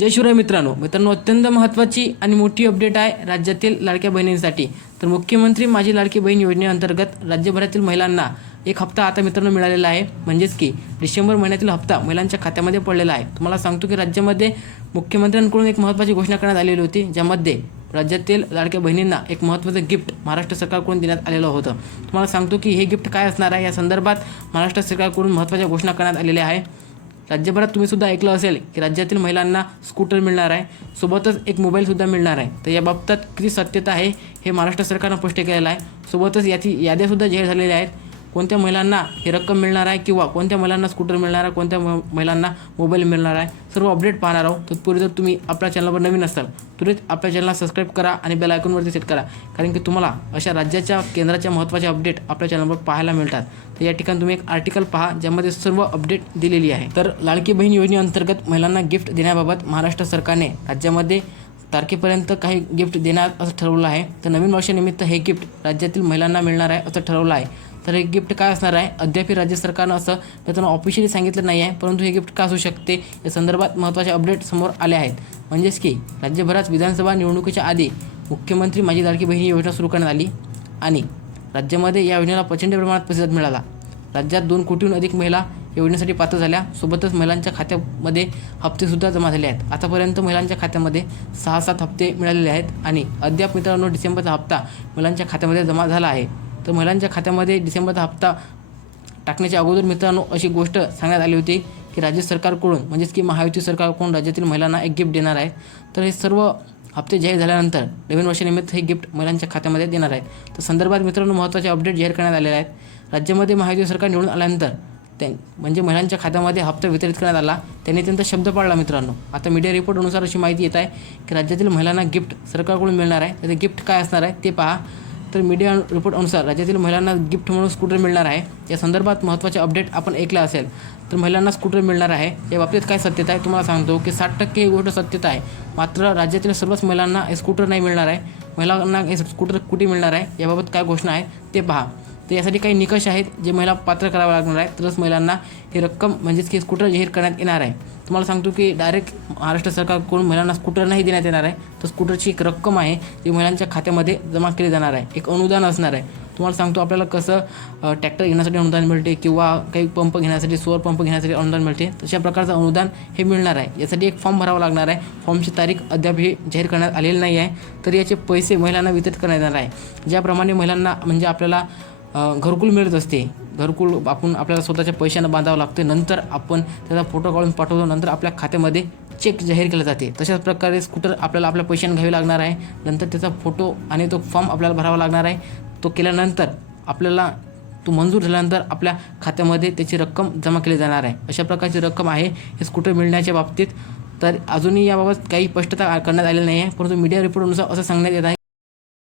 जय शिवराय मित्रांनो. मित्रांनो अत्यंत महत्त्वाची आणि मोठी अपडेट आहे राज्यातील लाडक्या बहिणींसाठी. तर मुख्यमंत्री माझी लाडकी बहीण योजनेअंतर्गत राज्यभरातील महिलांना एक हप्ता आता मित्रांनो मिळालेला आहे. म्हणजेच की डिसेंबर महिन्यातील हप्ता महिलांच्या खात्यामध्ये पडलेला आहे. तुम्हाला सांगतो की राज्यामध्ये मुख्यमंत्र्यांकडून एक महत्त्वाची घोषणा करण्यात आलेली होती ज्यामध्ये राज्यातील लाडक्या बहिणींना एक महत्त्वाचं गिफ्ट महाराष्ट्र सरकारकडून देण्यात आलेलं होतं. तुम्हाला सांगतो की हे गिफ्ट काय असणार आहे? या संदर्भात महाराष्ट्र सरकारकडून महत्त्वाच्या घोषणा करण्यात आलेल्या आहे. राज्यभरात तुम्ही सुद्धा ऐकलं असेल की राज्यातील महिलांना स्कूटर मिळणार आहे. सोबतच एक मोबाईलसुद्धा मिळणार आहे. तर या बाबतीत किती सत्यता आहे हे महाराष्ट्र सरकारनं स्पष्ट केलेलं आहे. सोबतच याची याद्यासुद्धा जाहीर झालेल्या आहेत. कोणत्या महिलांना ही रक्कम मिळणार आहे किंवा कोणत्या महिलांना स्कूटर मिळणार आहे कोणत्या म- महिलांना मोबाईल मिळणार आहे सर्व अपडेट पाहणार आहोत. तत्पूर्वी जर तुम्ही आपल्या चॅनलवर नवीन असाल त्वरित आपल्या चॅनलला सबस्क्राईब करा आणि बेल आयकॉनवरती सेट करा कारण की तुम्हाला अशा राज्याच्या केंद्राच्या महत्त्वाचे अपडेट आपल्या चॅनलवर पाहायला मिळतात. तर या ठिकाणी तुम्ही एक आर्टिकल पहा ज्यामध्ये सर्व अपडेट दिलेली आहे. तर लाडकी बहीण योजनेअंतर्गत महिलांना गिफ्ट देण्याबाबत महाराष्ट्र सरकारने राज्यामध्ये तारखेपर्यंत काही गिफ्ट देणार असं ठरवलं आहे. तर नवीन वर्षानिमित्त हे गिफ्ट राज्यातील महिलांना मिळणार आहे असं ठरवलं आहे. तर हे गिफ्ट काय असणार आहे? अद्याप राज्य सरकारनं असं त्यातून ऑफिशियली सांगितलं नाही आहे परंतु हे गिफ्ट का असू शकते? या संदर्भात महत्त्वाचे अपडेट समोर आले आहेत. म्हणजेच की राज्यभरात विधानसभा निवडणुकीच्या आधी मुख्यमंत्री माझी लाडकी बहिणी योजना सुरू करण्यात आली आणि राज्यामध्ये या योजनेला प्रचंड प्रमाणात प्रतिसाद मिळाला. राज्यात दोन कोटीहून अधिक महिला योजनेसाठी पात्र झाल्या. सोबतच महिलांच्या खात्यामध्ये हप्तेसुद्धा जमा झाले आहेत. आतापर्यंत महिलांच्या खात्यामध्ये सहा सात हप्ते मिळालेले आहेत आणि अद्याप मित्रांनो डिसेंबरचा हप्ता महिलांच्या खात्यामध्ये जमा झाला आहे. तर महिलांच्या खात्यामध्ये डिसेंबरचा हप्ता टाकण्याच्या अगोदर मित्रांनो अशी गोष्ट सांगण्यात आली होती की राज्य सरकारकडून म्हणजेच की महायुती सरकारकडून राज्यातील महिलांना एक गिफ्ट देणार आहे. तर हे सर्व हप्ते जाहीर झाल्यानंतर नवीन वर्षानिमित्त हे गिफ्ट महिलांच्या खात्यामध्ये देणार आहे तर संदर्भात मित्रांनो महत्त्वाचे अपडेट जाहीर करण्यात आलेले आहेत. राज्यामध्ये महायुती सरकार निवडून आल्यानंतर त्या म्हणजे महिलांच्या खात्यामध्ये हप्ता वितरित करण्यात आला. त्यांनी त्यांचा शब्द पाळला मित्रांनो. आता मीडिया रिपोर्टनुसार अशी माहिती येत आहे की राज्यातील महिलांना गिफ्ट सरकारकडून मिळणार आहे. तर ते गिफ्ट काय असणार आहे ते पहा. तर मीडिया रिपोर्ट अनुसार राज्यातील महिलांना गिफ्ट म्हणून स्कूटर मिळणार आहे. या संदर्भात महत्त्वाचे अपडेट आपण ऐकलं असेल. तर महिलांना स्कूटर मिळणार आहे. या बाबतीत काय सत्यता आहे तुम्हाला सांगतो की साठ टक्के ही गोष्ट सत्यता आहे. मात्र राज्यातील सर्वच महिलांना हे स्कूटर नाही मिळणार आहे. महिलांना हे स्कूटर कुठे मिळणार आहे? याबाबत काय घोषणा आहे ते पहा. तर यासाठी काही निकष आहेत जे महिला पात्र करावे लागणार आहे तरच महिलांना ही रक्कम म्हणजेच की स्कूटर जाहीर करण्यात येणार आहे. तुम्हाला सांगतो की डायरेक्ट महाराष्ट्र सरकारकडून महिलांना स्कूटर नाही देण्यात येणार आहे तर स्कूटरची एक रक्कम आहे ती महिलांच्या खात्यामध्ये जमा केली जाणार आहे. एक अनुदान असणार आहे. तुम्हाला सांगतो आपल्याला कसं ट्रॅक्टर घेण्यासाठी अनुदान मिळते किंवा काही पंप घेण्यासाठी सोलर पंप घेण्यासाठी अनुदान मिळते तशा प्रकारचं अनुदान हे मिळणार आहे. यासाठी एक फॉर्म भरावा लागणार आहे. फॉर्मची तारीख अद्याप ही जाहीर करण्यात आलेली नाही आहे. तर याचे पैसे महिलांना वितरित करण्यात येणार आहे. ज्याप्रमाणे महिलांना म्हणजे आपल्याला घरकुल मिळत असते घरकुल आपण आपल्याला स्वतःच्या पैशानं बांधावं लागते नंतर आपण त्याचा फोटो काढून पाठवतो. नंतर आपल्या खात्यामध्ये चेक जाहीर केला जाते. तशाच प्रकारे स्कूटर आपल्याला आपल्या पैशाने घ्यावी लागणार आहे. नंतर त्याचा फोटो आणि तो फॉर्म आपल्याला भरावा लागणार आहे. तो केल्यानंतर आपल्याला तो मंजूर झाल्यानंतर आपल्या खात्यामध्ये त्याची रक्कम जमा केली जाणार आहे. अशा प्रकारची रक्कम आहे हे स्कूटर मिळण्याच्या बाबतीत. तर अजूनही याबाबत काही स्पष्टता करण्यात आलेली नाही आहे परंतु मीडिया रिपोर्टनुसार असं सांगण्यात येत आहे.